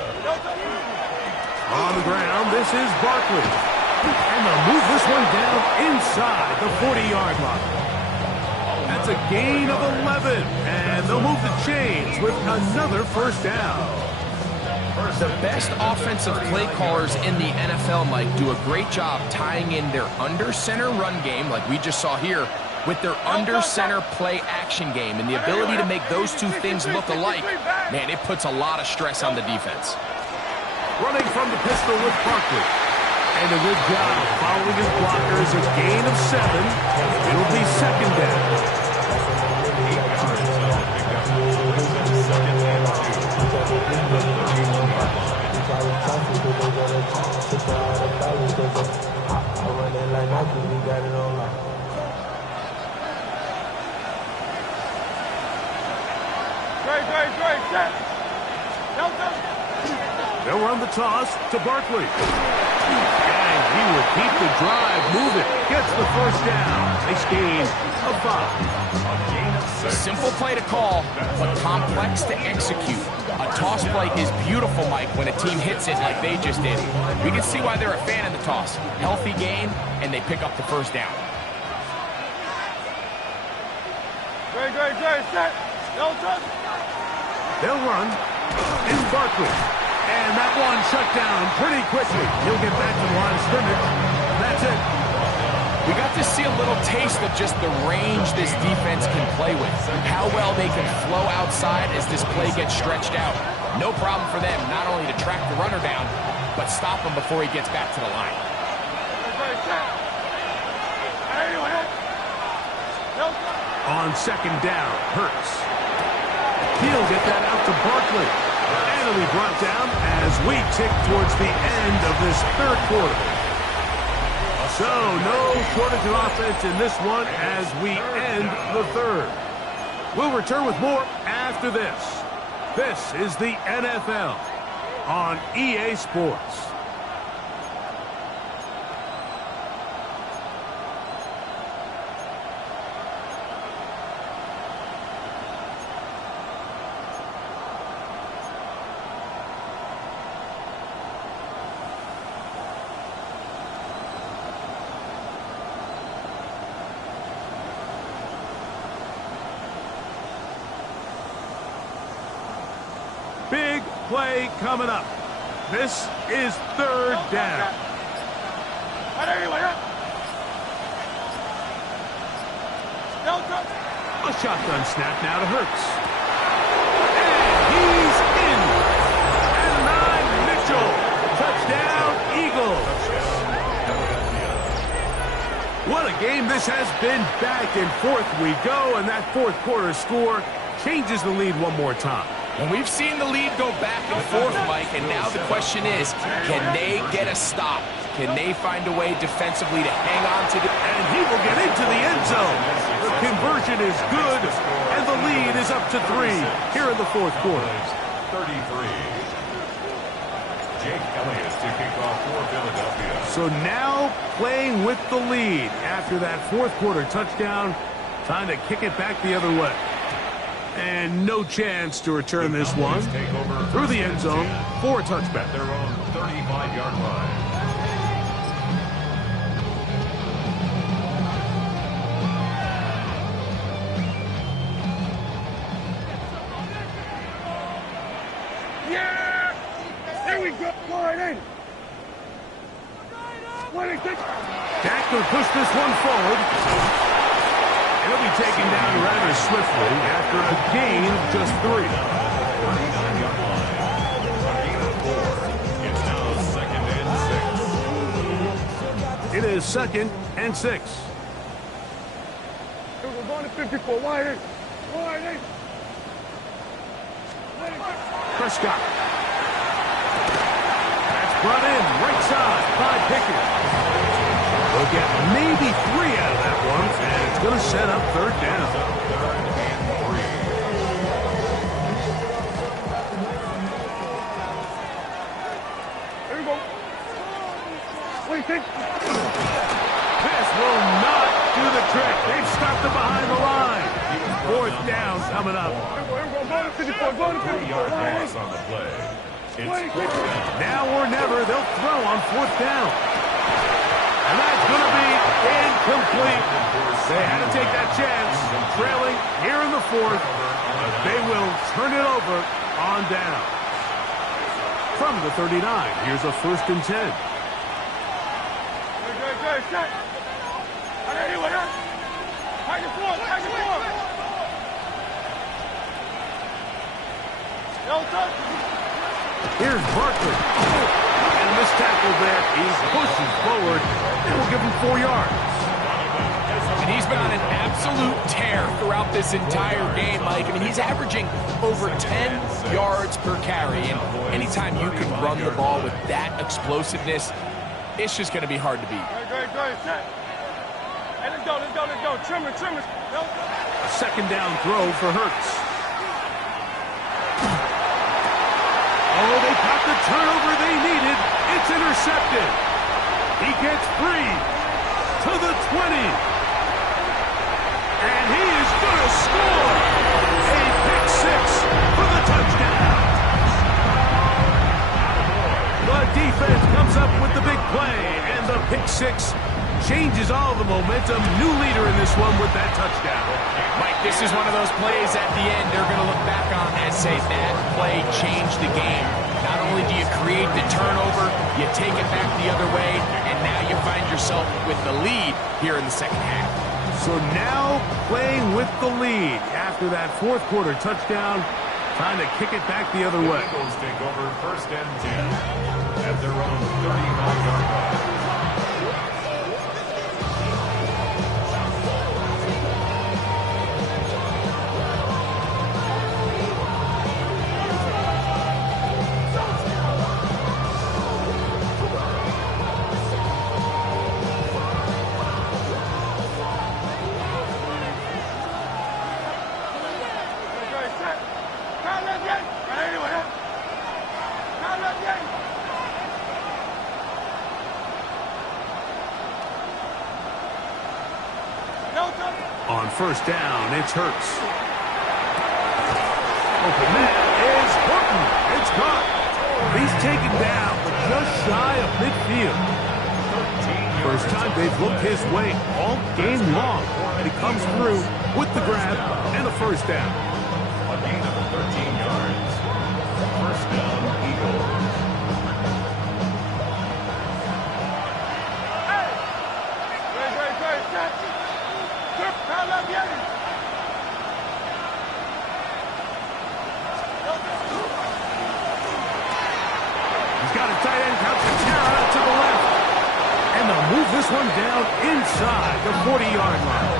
On the ground, this is Barkley. And they'll move this one down inside the 40-yard line. That's a gain of 11. And they'll move the chains with another first down. The best offensive play callers in the NFL, Mike, do a great job tying in their under-center run game, like we just saw here, with their under-center play action game. And the ability to make those two things look alike, man, it puts a lot of stress on the defense. Running from the pistol with Barkley. And a good job following his blockers. A gain of 7. It'll be second down. They'll run the toss to Barkley. And he will keep the drive moving. Gets the first down. Nice gain of 5. Simple play to call, but complex to execute. A toss play is beautiful, Mike, when a team hits it like they just did. We can see why they're a fan of the toss. Healthy game, and they pick up the first down. They'll run. It's Barkley. And that one shut down pretty quickly. He'll get back to the line of scrimmage. That's it. We got to see a little taste of just the range this defense can play with. How well they can flow outside as this play gets stretched out. No problem for them not only to track the runner down, but stop him before he gets back to the line. On second down, Hurts. He'll get that out to Barkley. And he'll be brought down as we tick towards the end of this third quarter. So, no shortage of offense in this one as we end the third. We'll return with more after this. This is the NFL on EA Sports. Big play coming up. This is third down. A shotgun snap now to Hurts. And he's in. And 9, Mitchell. Touchdown, Eagles. What a game this has been. Back and forth we go, and that fourth quarter score changes the lead one more time. And we've seen the lead go back and forth, Mike, and now the question is, can they get a stop? Can they find a way defensively to hang on to the... And he will get into the end zone. The conversion is good, and the lead is up to 3 here in the fourth quarter. 33. Jake Elliott to kick off for Philadelphia. So now playing with the lead after that fourth quarter touchdown. Time to kick it back the other way. And no chance to return this one through the end zone for a touchback. At their own 35-yard line. Yeah! There we go! Line in! Dak will push this one forward. He'll be taken down rather swiftly after a gain of just 3. 39-yard line. A gain of 4. It's now 2nd and 6. It is 2nd and 6. We're going to 54. Wide eight. Prescott. That's brought in right side by Pickett. They'll get maybe 3 out of that one, and it's going to set up 3rd down. 3rd and 3. There you go. What do you think? This will not do the trick. They've stopped it behind the line. 4th down coming up. Go to 54. Go to 54. 3-yard loss on the play. It's 4th down. Now or never, they'll throw on 4th down. And that's going to be incomplete. They had to take that chance, trailing here in the 4th. But they will turn it over on down. From the 39, here's a 1st and 10. Good. Set. Anyway, hide the floor. Here's Barkley. And this tackle there, he pushes forward, and will give him 4 yards. And he's been on an absolute tear throughout this entire game, Mike. I mean, he's averaging over 10 yards per carry. And anytime you can run the ball with that explosiveness, it's just going to be hard to beat. Good. Set. Hey, let's go. Trim it. A 2nd down throw for Hurts. Oh, they got the turnover they needed. It's intercepted. He gets free to the 20. And he is going to score. A pick 6 for the touchdown. The defense comes up with the big play, and the pick 6 changes all the momentum. New leader in this one with that touchdown. Mike, this is one of those plays at the end they're going to look back on and say that play changed the game. Not only do you create the turnover, you take it back the other way, and now you find yourself with the lead here in the 2nd half. So now playing with the lead after that 4th quarter touchdown, trying to kick it back the other way. Eagles take over 1st and 10 at their own 35-yard line. On 1st down, it's Hurts. Open man is Horton. It's caught. He's taken down, but just shy of midfield. First time they've looked his way all game long. And he comes through with the grab and a 1st down. A gain of 13 yards. 1st down, Eagles. He's got a tight end, Calcaterra to the left. And they'll move this one down inside the 40-yard line.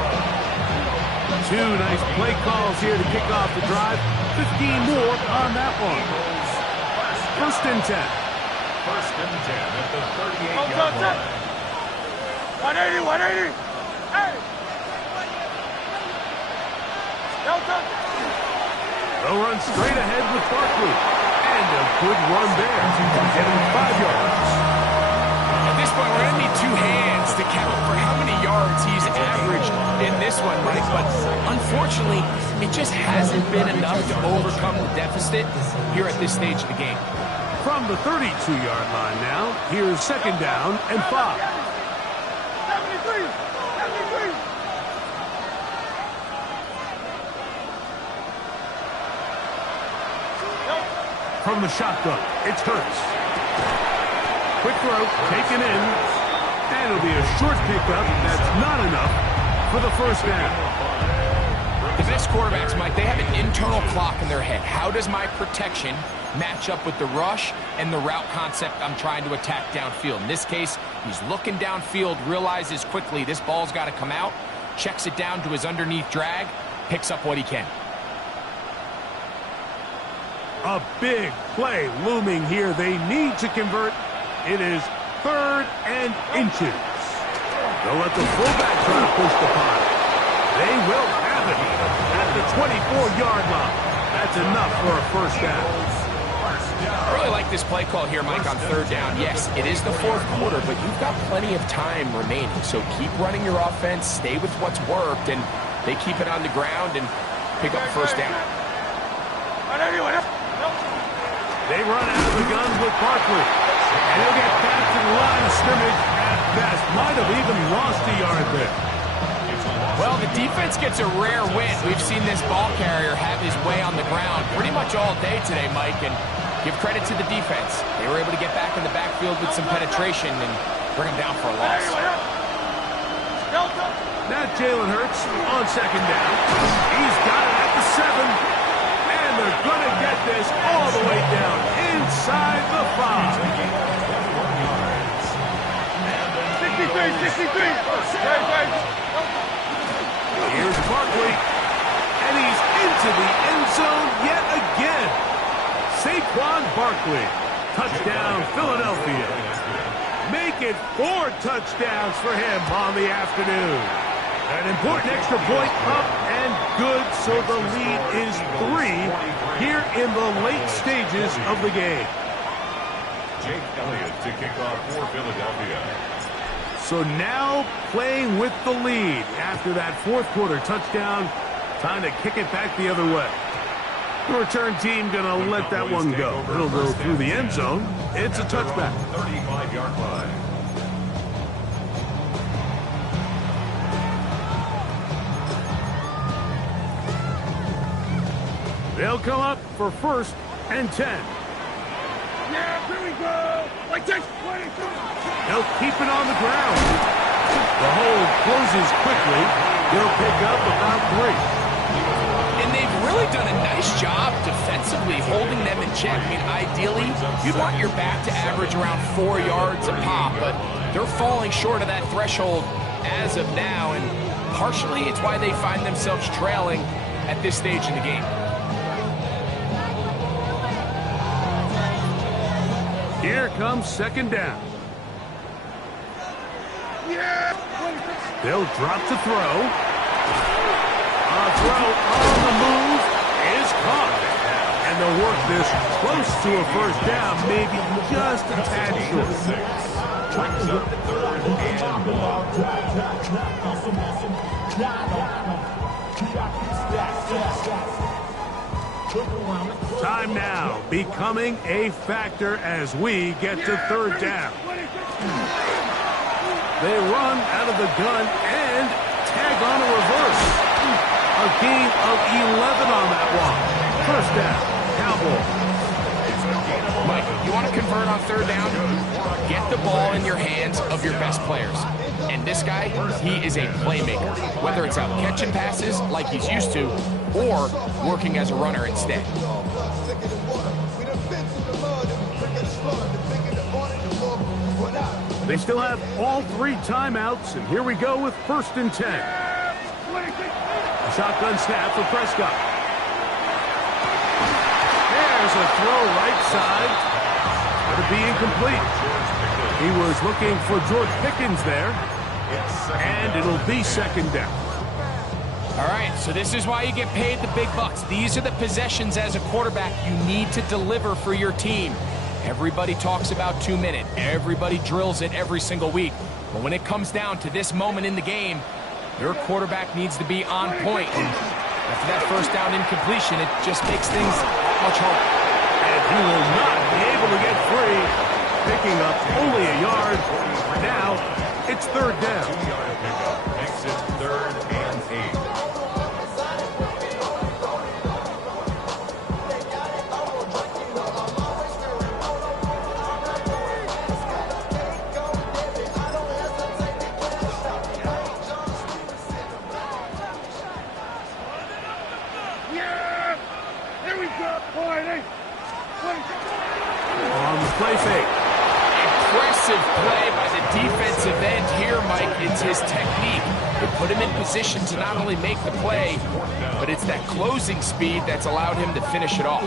2 nice play calls here to kick off the drive. 15 more on that one. 1st and 10. 1st and 10 at the 38-yard line. 180. Hey! They'll run straight ahead with Barkley. And a good run there. Getting 5 yards. At this point, we're going to need 2 hands to count for how many yards he's averaged in this one, Mike. But unfortunately, it just hasn't been enough to overcome the deficit here at this stage of the game. From the 32-yard line now, here's 2nd down and 5. 73. From the shotgun, it's Hurts. Quick throw, taken in. And it'll be a short pickup. That's not enough for the first down. The best quarterbacks, Mike, they have an internal clock in their head. How does my protection match up with the rush and the route concept I'm trying to attack downfield? In this case, he's looking downfield, realizes quickly this ball's got to come out, checks it down to his underneath drag, picks up what he can. A big play looming here. They need to convert. It is 3rd and inches. They'll let the fullback try to push the punt. They will have it at the 24-yard line. That's enough for a first down. I really like this play call here, Mike, on 3rd down. Yes, it is the 4th quarter, but you've got plenty of time remaining. So keep running your offense, stay with what's worked, and they keep it on the ground and pick up first down. They run out of the gun with Barkley. And he'll get back to the line of scrimmage at best. Might have even lost a yard there. Well, the defense gets a rare win. We've seen this ball carrier have his way on the ground pretty much all day today, Mike, and give credit to the defense. They were able to get back in the backfield with some penetration and bring him down for a loss. Now Jalen Hurts on 2nd down. He's got it at the 7. And they're going to get this all the way down inside the 5. 63. Here's Barkley. And he's into the end zone yet again. Saquon Barkley. Touchdown, Philadelphia. Make it 4 touchdowns for him on the afternoon. An important extra point up and good, so the lead is 3 here in the late stages of the game. Jake Elliott to kick off for Philadelphia. So now playing with the lead after that 4th quarter touchdown. Time to kick it back the other way. The return team going to let that one go. It'll go through the end zone. It's a touchback. 35-yard line. They'll come up for 1st and 10. Yeah, here we go. Like this. They'll keep it on the ground. The hold closes quickly. They'll pick up about 3. And they've really done a nice job defensively holding them in check. I mean, ideally, you'd want your back to average around 4 yards a pop, but they're falling short of that threshold as of now, and partially it's why they find themselves trailing at this stage in the game. Here comes 2nd down. They'll drop to throw. A throw on the move is caught. And they'll work this close to a first down, maybe just a tad short. Time now becoming a factor as we get to 3rd down. They run out of the gun and tag on a reverse. A gain of 11 on that one. First down, Cowboys. Mike, you want to convert on 3rd down? Get the ball in your hands of your best players. And this guy, he is a playmaker. Whether it's out catching passes like he's used to, or working as a runner instead. They still have all 3 timeouts, and here we go with 1st and 10. A shotgun snap for Prescott. There's a throw right side. Going to be incomplete. He was looking for George Pickens there, and it'll be 2nd down. All right, so this is why you get paid the big bucks. These are the possessions as a quarterback you need to deliver for your team. Everybody talks about 2-minute. Everybody drills it every single week. But when it comes down to this moment in the game, your quarterback needs to be on point. And after that first down incompletion, it just makes things much harder. And he will not be able to get free, picking up only a yard. Now it's 3rd down. Makes it 3rd and 8. On the play fake. Impressive play by the defensive end here, Mike. It's his technique. It put him in position to not only make the play, but it's that closing speed that's allowed him to finish it off.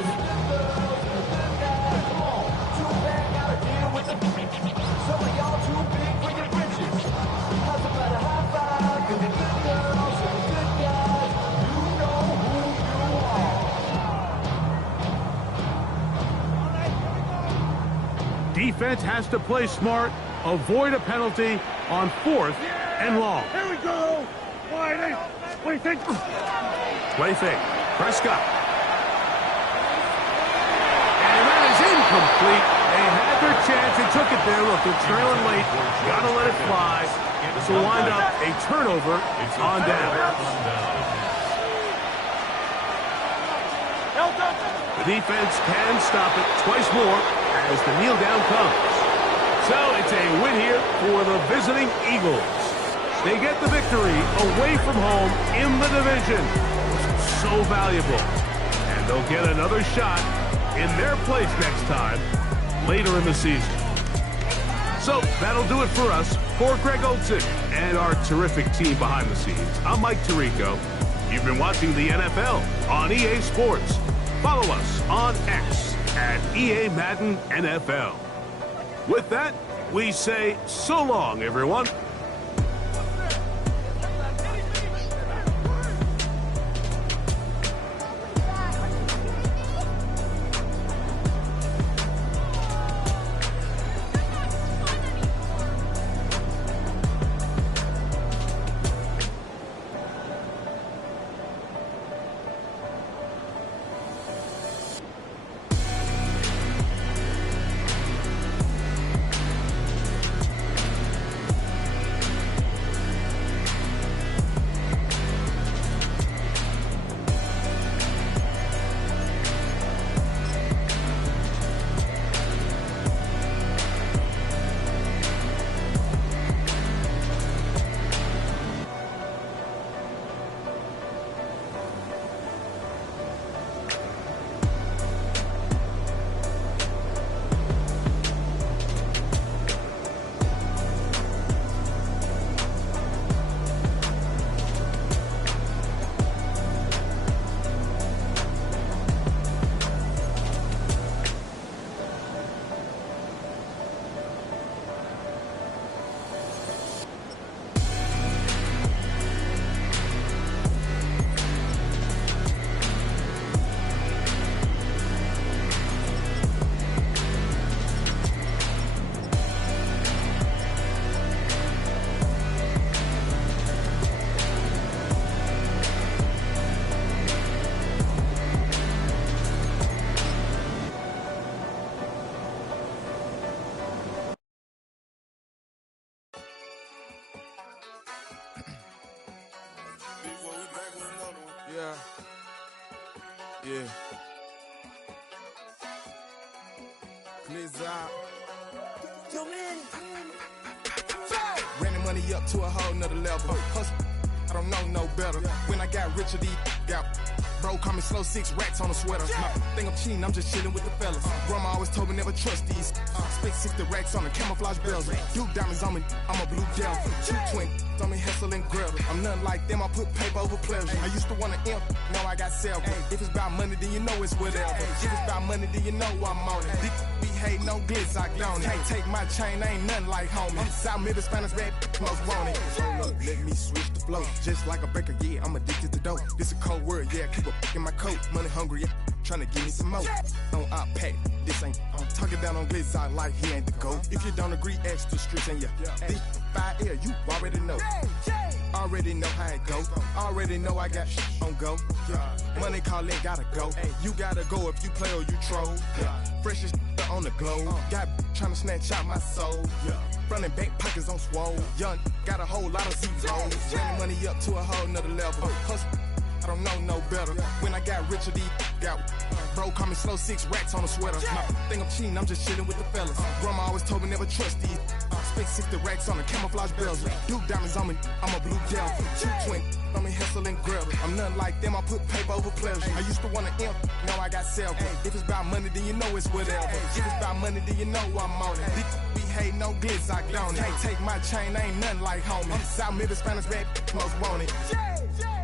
Defense has to play smart, avoid a penalty on 4th and long. Here we go. Wide. Play fake. Play fake. Prescott. And that is incomplete. They had their chance and took it there. Look, they're trailing late. Got to let it fly. This will wind up a turnover on down. The defense can stop it twice more as the kneel down comes. So it's a win here for the visiting Eagles. They get the victory away from home in the division. So valuable. And they'll get another shot in their place next time later in the season. So that'll do it for us. For Greg Olson and our terrific team behind the scenes, I'm Mike Tirico. You've been watching the NFL on EA Sports. Follow us on X at EA Madden NFL. With that, we say so long, everyone. Yeah. Please out. Ran the money up to a whole nother level. Hustle, I don't know no better. When I got richer, these got bro call me slow, 6 racks on a sweater. My think I'm cheating, I'm just chilling with the fellas. Grandma always told me never trust these. Spent 60 racks on the camouflage bells. Duke diamonds on me, I'm a blue devil. 220 on me, Hessel and Gretel. I'm nothing like them, I put paper over pleasure. I used to want to imp, now I got several. If it's about money, then you know it's whatever. If it's about money, then you know I'm on it. Be hate, no glitz, I don't. Can't take my chain, ain't nothing like homie. South Middle Spanish red, most want it. Hold up, let me switch the flow. Just like a baker, yeah, I'm addicted to dope. This a cold word, yeah, keep a in my coat. Money hungry, yeah, tryna give me some more. On op pack, this ain't. I'm talking down on glitz, I like he ain't the GOAT. If you don't agree, ask the streets and yeah. This 5 air, you already know. Already know how it go. Already know I got shit on go. Money calling, gotta go. You gotta go if you play or you troll. Freshest on the globe. Got tryna snatch out my soul. Running back pockets on swole. Young, got a whole lot of zeros. Running money up to a whole nother level. Hustle, I don't know no better. When I got richer, these got bro call me slow, 6 racks on a sweater. My think I'm cheating, I'm just chilling with the fellas. Grandma always told me never trust these. spent 60 racks on a camouflage bells. Duke diamonds on me, I'm a blue devil. Shoot twin, on me hustle and grab. I'm nothing like them, I put paper over pleasure. I used to want to imp, now I got self. If it's about money, then you know it's whatever. If it's about money, then you know I'm on it. This be hate, no glitz, I don't it. Can't take my chain, ain't nothing like homie. South Middle Spanish rap, most want it.